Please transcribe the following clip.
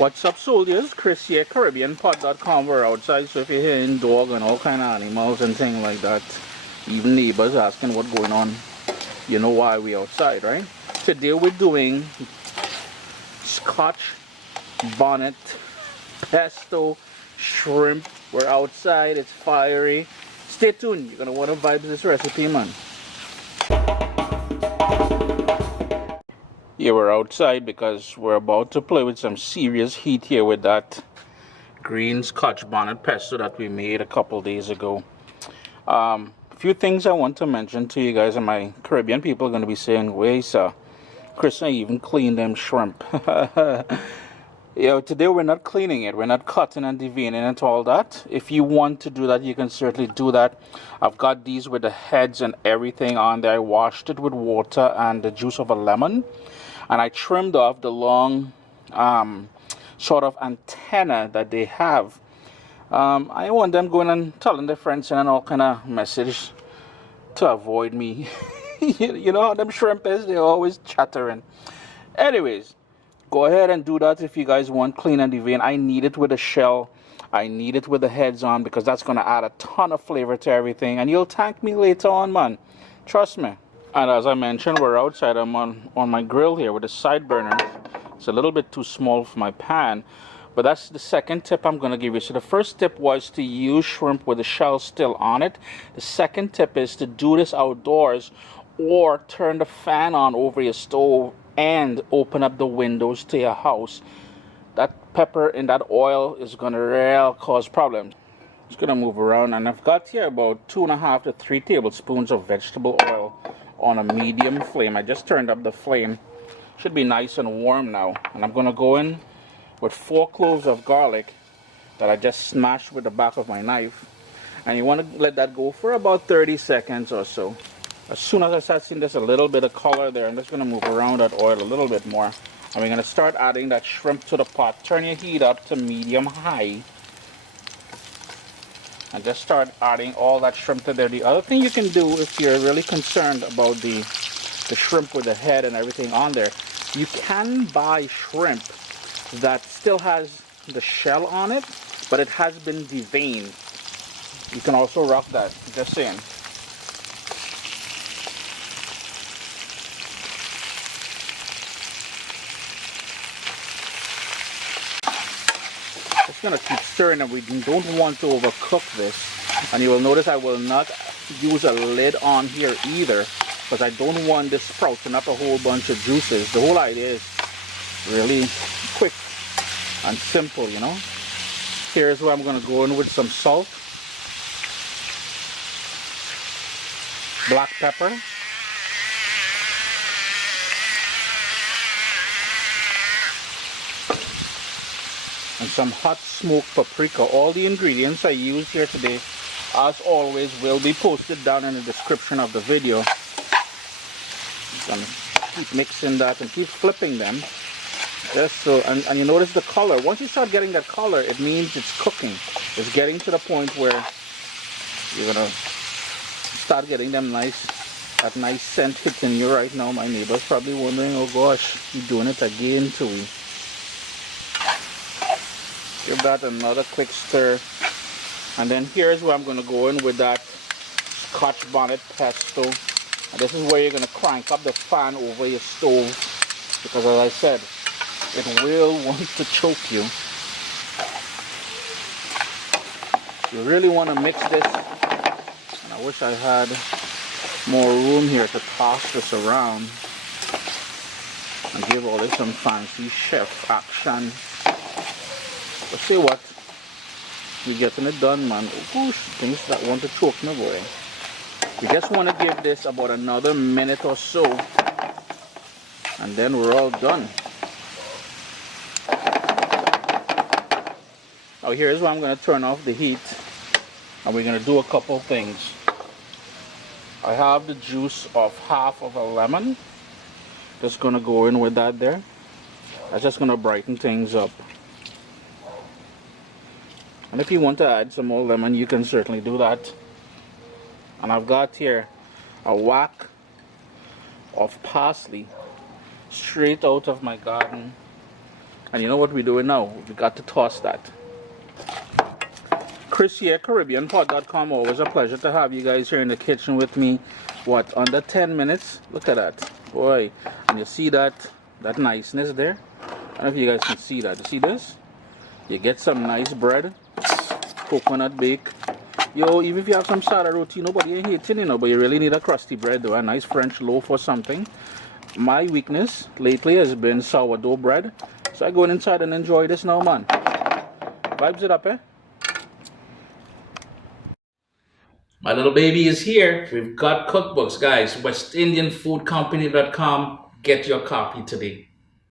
What's up, soldiers? Chris here, caribbeanpot.com. We're outside, so if you're hearing dog and all kind of animals and things like that, even neighbors asking what's going on, you know why we're outside, right? Today we're doing Scotch Bonnet Pesto shrimp. We're outside, it's fiery. Stay tuned, you're gonna want to vibe this recipe, man. Yeah, we're outside because we're about to play with some serious heat here with that Green Scotch Bonnet Pesto that we made a couple days ago. A few things I want to mention to you guys, and my Caribbean people are going to be saying, wait, Chris, I even cleaned them shrimp. Today we're not cleaning it. We're not cutting and deveining and all that. If you want to do that, you can certainly do that. I've got these with the heads and everything on there. I washed it with water and the juice of a lemon. And I trimmed off the long sort of antenna that they have. I want them going and telling their friends and all kind of message to avoid me. You know how them shrimp is, they're always chattering. Anyways, go ahead and do that if you guys want clean and devein. I need it with the shell. I need it with the heads on because that's going to add a ton of flavor to everything. And you'll thank me later on, man. Trust me. And as I mentioned, we're outside. I'm on my grill here with a side burner. It's a little bit too small for my pan. But that's the second tip I'm going to give you. So the first tip was to use shrimp with the shell still on it. The second tip is to do this outdoors or turn the fan on over your stove and open up the windows to your house. That pepper and that oil is going to really cause problems. It's going to move around, and I've got here about 2.5 to 3 tablespoons of vegetable oil on a medium flame. I just turned up the flame. Should be nice and warm now. And I'm going to go in with 4 cloves of garlic that I just smashed with the back of my knife. And you want to let that go for about 30 seconds or so. As soon as I start seeing there's a little bit of color there, I'm just going to move around that oil a little bit more. And we're going to start adding that shrimp to the pot. Turn your heat up to medium-high. And just start adding all that shrimp to there. The other thing you can do if you're really concerned about the shrimp with the head and everything on there, you can buy shrimp that still has the shell on it, but it has been deveined. You can also rock that, just saying. Just gonna keep stirring, and we don't want to overcook this. And you will notice I will not use a lid on here either, because I don't want this sprouting up a whole bunch of juices. The whole idea is really quick and simple, you know. Here's where I'm gonna go in with some salt, black pepper, and some hot smoked paprika. All the ingredients I used here today, as always, will be posted down in the description of the video. Just gonna keep mixing that and keep flipping them. Just so, and you notice the color. Once you start getting that color, it means it's cooking. It's getting to the point where you're gonna start getting them nice, that nice scent hitting you right now. My neighbor's probably wondering, oh gosh, you're doing it again, too. Give that another quick stir. And then here's where I'm going to go in with that Scotch Bonnet Pesto. And this is where you're going to crank up the fan over your stove, because as I said, it will want to choke you. You really want to mix this. And I wish I had more room here to toss this around and give all this some fancy chef action. But see what? We're getting it done, man. Oh gosh, things that want to choke me, boy. We just want to give this about another minute or so, and then we're all done. Now here's where I'm going to turn off the heat, and we're going to do a couple things. I have the juice of half of a lemon. Just going to go in with that there. That's just going to brighten things up. And if you want to add some more lemon, you can certainly do that. And I've got here a whack of parsley straight out of my garden. And you know what we're doing now? We got to toss that. Chris here, caribbeanpot.com. Always a pleasure to have you guys here in the kitchen with me. What, under 10 minutes? Look at that. Boy, and you see that niceness there? I don't know if you guys can see that. You see this? You get some nice bread, coconut bake. Yo, even if you have some sada roti, nobody ain't hating, you know, but you really need a crusty bread though, a nice French loaf or something. My weakness lately has been sourdough bread. So I go inside and enjoy this now, man. Vibes it up, eh? My little baby is here. We've got cookbooks, guys. WestIndianFoodCompany.com. Get your copy today.